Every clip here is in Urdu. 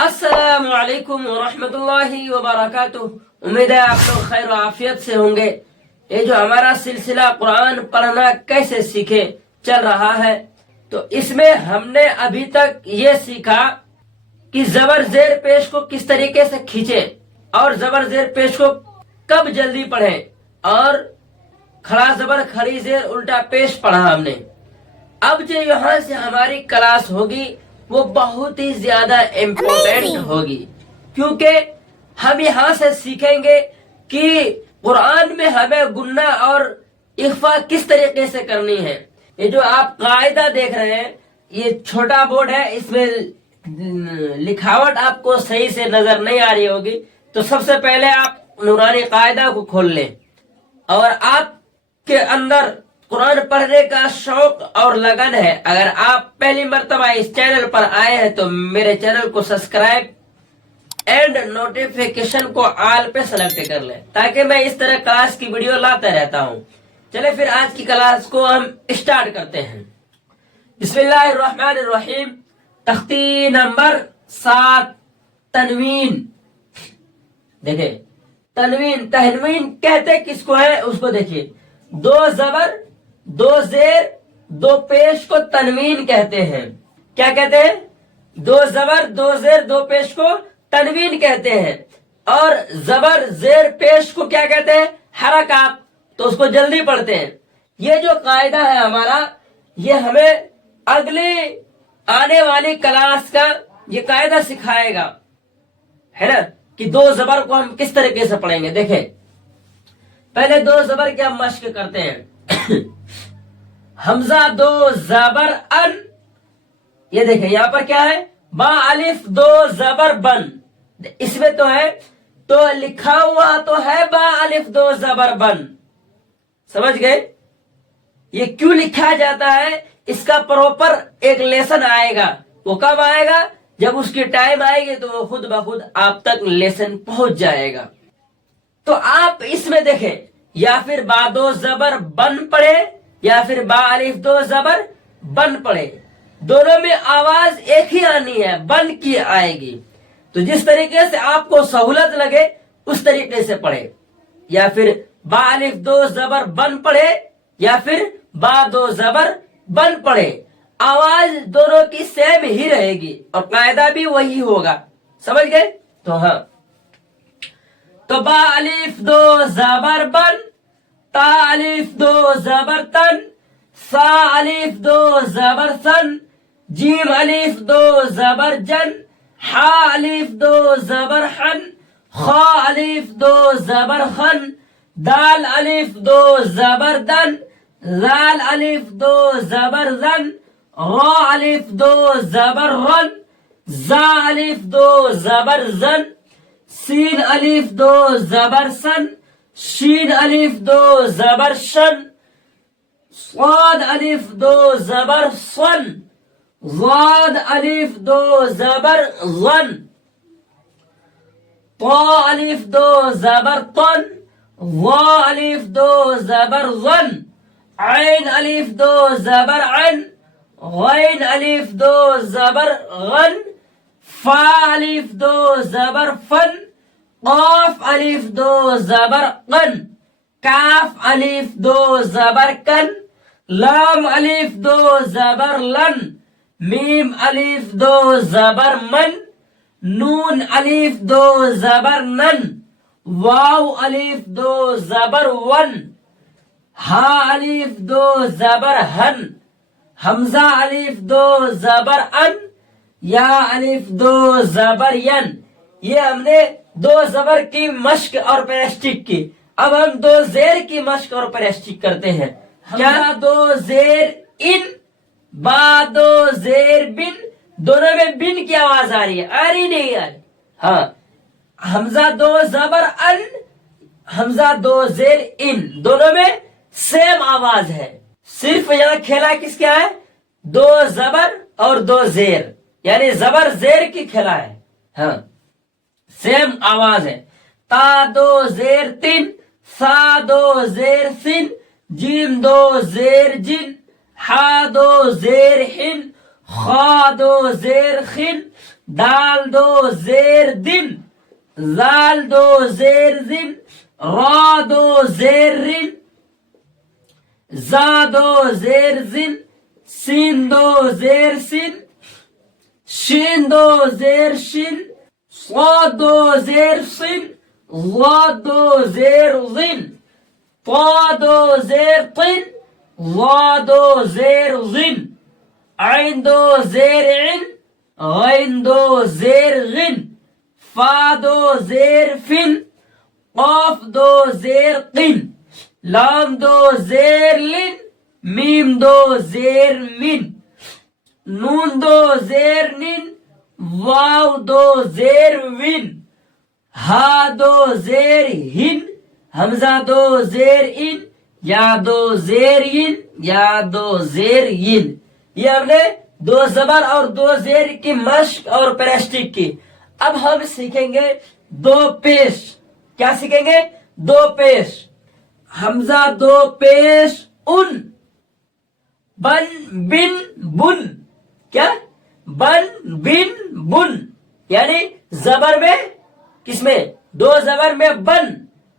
السلام علیکم ورحمۃ اللہ وبرکاتہ. امید ہے آپ لوگ خیر و عافیت سے ہوں گے. یہ جو ہمارا سلسلہ قرآن پڑھنا کیسے سیکھیں چل رہا ہے، تو اس میں ہم نے ابھی تک یہ سیکھا کہ زبر زیر پیش کو کس طریقے سے کھینچیں اور زبر زیر پیش کو کب جلدی پڑھیں، اور کھڑا زبر کھڑی زیر الٹا پیش پڑھا ہم نے. اب جو یہاں سے ہماری کلاس ہوگی وہ بہت ہی زیادہ امپورٹنٹ ہوگی، کیونکہ ہم یہاں سے سیکھیں گے کہ قرآن میں ہمیں گننا اور اخفا کس طریقے سے کرنی ہے. یہ جو آپ قاعدہ دیکھ رہے ہیں، یہ چھوٹا بورڈ ہے، اس میں لکھاوٹ آپ کو صحیح سے نظر نہیں آ رہی ہوگی. تو سب سے پہلے آپ نورانی قاعدہ کو کھول لیں، اور آپ کے اندر قرآن پڑھنے کا شوق اور لگن ہے. اگر آپ پہلی مرتبہ اس چینل پر آئے ہیں تو میرے چینل کو سبسکرائب اینڈ نوٹیفیکیشن کو آل پہ سلیکٹ کر لیں، تاکہ میں اس طرح کلاس کی ویڈیو لاتا رہتا ہوں. چلے پھر آج کی کلاس کو ہم اسٹارٹ کرتے ہیں. بسم اللہ الرحمن الرحیم. تختی نمبر 7، تنوین. دیکھیں تنوین کہتے کس کو ہے، اس کو دیکھیے. دو زبر دو زیر دو پیش کو تنوین کہتے ہیں. کیا کہتے ہیں؟ دو زبر دو زیر دو پیش کو تنوین کہتے ہیں. اور زبر زیر پیش کو کیا کہتے ہیں؟ حرکات. تو اس کو جلدی پڑھتے ہیں. یہ جو قاعدہ ہے ہمارا، یہ ہمیں اگلی آنے والی کلاس کا یہ قاعدہ سکھائے گا، ہے نا، کہ دو زبر کو ہم کس طریقے سے پڑھیں گے. دیکھیں پہلے دو زبر کی ہم مشق کرتے ہیں. حمزہ دو زبر ان. یہ دیکھیں یہاں پر کیا ہے، با الف دو زبر بن. اس میں تو ہے، تو لکھا ہوا تو ہے با الف دو زبر بن. سمجھ گئے؟ یہ کیوں لکھا جاتا ہے، اس کا پروپر ایک لیسن آئے گا. وہ کب آئے گا؟ جب اس کی ٹائم آئے گی تو وہ خود بخود آپ تک لیسن پہنچ جائے گا. تو آپ اس میں دیکھیں، یا پھر با دو زبر بن پڑھے یا پھر با الف دو زبر بن پڑھے. دونوں میں آواز ایک ہی آنی ہے، بن کی آئے گی. تو جس طریقے سے آپ کو سہولت لگے اس طریقے سے پڑھے. یا پھر با الف دو زبر بن پڑھے یا پھر با دو زبر بن پڑھے. آواز دونوں کی سیم ہی رہے گی اور قاعدہ بھی وہی ہوگا. سمجھ گئے؟ تو ہاں، تو با الف دو زبر بن، تا الف دو زبر تن، سا الف دو زبر سن، جیم الف دو زبر جن، حا الف دو زبر حن، خا الف دو زبر خن، دال الف دو زبر دن، زال الف دو زبر زن، را الف دو زبر رن، زا الف دو زبر زن، سین الف دو زبر سن، شین الف دو زبر شن، صاد الف دو زبر صن، ضاد الف دو زبر ظن، طا الف دو زبر طن، ظا الف دو زبر ظن، عین الف دو زبر عن، غین الف دو زبر غن، فا الف دو زبر فن، قاف الف دو زبر قن، کاف الف دو زبر کن، لام الف دو زبر لن، میم الف دو زبر من، نون الف دو زبر نن، واو الف دو زبر ون، ہا الف دو زبر ہن، حمزہ الف دو زبر ان، یا الف دو زبر ین. یہ ہم نے دو زبر کی مشق اور پریسٹک کی. اب ہم دو زیر کی مشق اور پریسٹک کرتے ہیں. کیا؟ دو زیر ان، با دو زیر بن. دونوں میں بن کی آواز آ رہی ہے، آ رہی نہیں آ رہی؟ ہاں. حمزہ دو زبر ان، حمزہ دو زیر ان، دونوں میں سیم آواز ہے. صرف یہاں کھیلا کس کیا ہے؟ دو زبر اور دو زیر، یعنی زبر زیر کی کھیلا ہے. ہاں، سیم آواز ہے. تا دو زیر تن، سا دو زیر سن، جیم دو زیر جن، حا دو زیر حن، خا دو زیر خن، دال دو زیر دن، زال دو زیر زن، را دو زیر رن، زا دو زیر زن، سین دو زیر سن، شین دو زیر شن، صاد دو زیر سن، ضاد دو زیر ظن، طا دو زیر طن، ظا دو زیر ظن، عین دو زیر عن، غین دو زیر غن، فا دو زیر فن، قاف دو زیر قن، لام دو زیر لن، میم دو زیر من، نون دو زیر نن، واو دو زیر ون، ہا دو زیر ہن، حمزہ دو زیر ان، یا دو زیر ین، یا دو زیر ین. یہ ہم نے دو زبر اور دو زیر کی مشق اور پریسٹک کی. اب ہم سیکھیں گے دو پیش. کیا سیکھیں گے؟ دو پیش. حمزہ دو پیش ان، بن بن بن. کیا؟ بن بن بن. یعنی زبر میں، کس میں؟ دو زبر میں بن،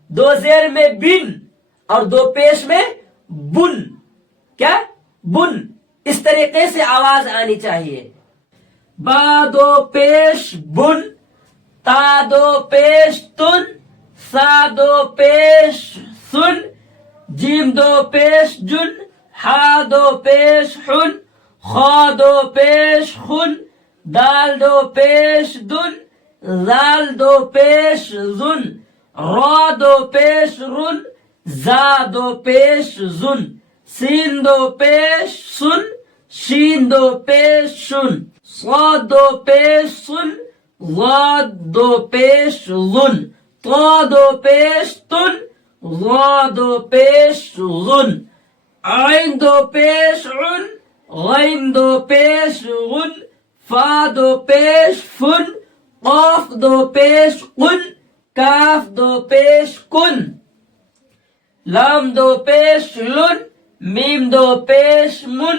دو زیر میں بن، اور دو پیش میں بن. کیا؟ بن. اس طریقے سے آواز آنی چاہیے. با دو پیش بن، تا دو پیش تن، سا دو پیش سن، جیم دو پیش جن، ہا دو پیش حن، خا دو پیش خن، دال دو پیش دن، زال دو پیش زن، را دو پیش رن، زا دو پیش زن، سین دو پیش سن، شین دو پیش شن، صاد دو پیش سن، ضاد دو پیش ظن، طا دو پیش تن، ظا دو پیش ظن، عین دو پیش عن، غین دو پیش غن، فا دو پیش فن، قاف دو پیش قن، کاف دو پیش کن، لام دو پیش لن، میم دو پیش من،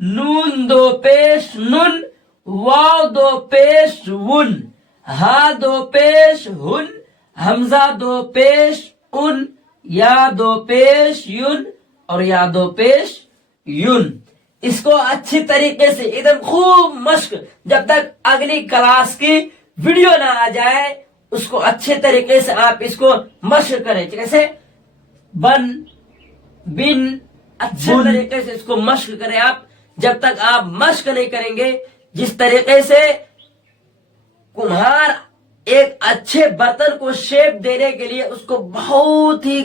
نون دو پیش نن، واو دو پیش ون، ہا دو پیش ہن، حمزہ دو پیش ان، یا دو پیش یون، اور یا دو پیش یون. اس کو اچھی طریقے سے ایک دم خوب مشق، جب تک اگلی کلاس کی ویڈیو نہ آ جائے اس کو اچھے طریقے سے آپ اس کو مشق کریں. کیسے؟ بن بن. اچھے طریقے سے اس کو مشق کریں آپ. جب تک آپ مشق نہیں کریں گے، جس طریقے سے کمہار ایک اچھے برتن کو شیپ دینے کے لیے اس کو بہت ہی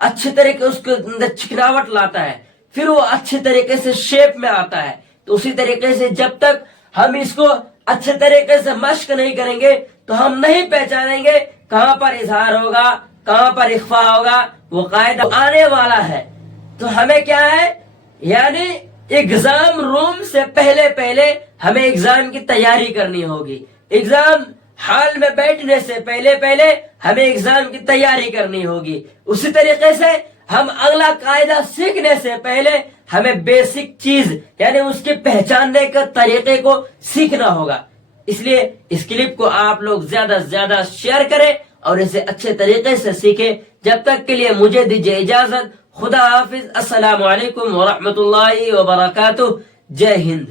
اچھے طریقے اس کے اندر چکناوٹ لاتا ہے، پھر وہ اچھے طریقے سے شیپ میں آتا ہے، تو اسی طریقے سے جب تک ہم اس کو اچھے طریقے سے مشق نہیں کریں گے تو ہم نہیں پہچانیں گے کہاں پر اظہار ہوگا، کہاں پر اخفا ہوگا. وہ قاعدہ آنے والا ہے. تو ہمیں کیا ہے، یعنی ایگزام روم سے پہلے ہمیں ایگزام کی تیاری کرنی ہوگی. ایگزام ہال میں بیٹھنے سے پہلے ہمیں ایگزام کی تیاری کرنی ہوگی. اسی طریقے سے ہم اگلا قاعدہ سیکھنے سے پہلے ہمیں بیسک چیز، یعنی اس کے پہچاننے کے طریقے کو سیکھنا ہوگا. اس لیے اس کلپ کو آپ لوگ زیادہ سے زیادہ شیئر کریں اور اسے اچھے طریقے سے سیکھیں. جب تک کے لیے مجھے دیجیے اجازت. خدا حافظ. السلام علیکم ورحمۃ اللہ وبرکاتہ. جے ہند.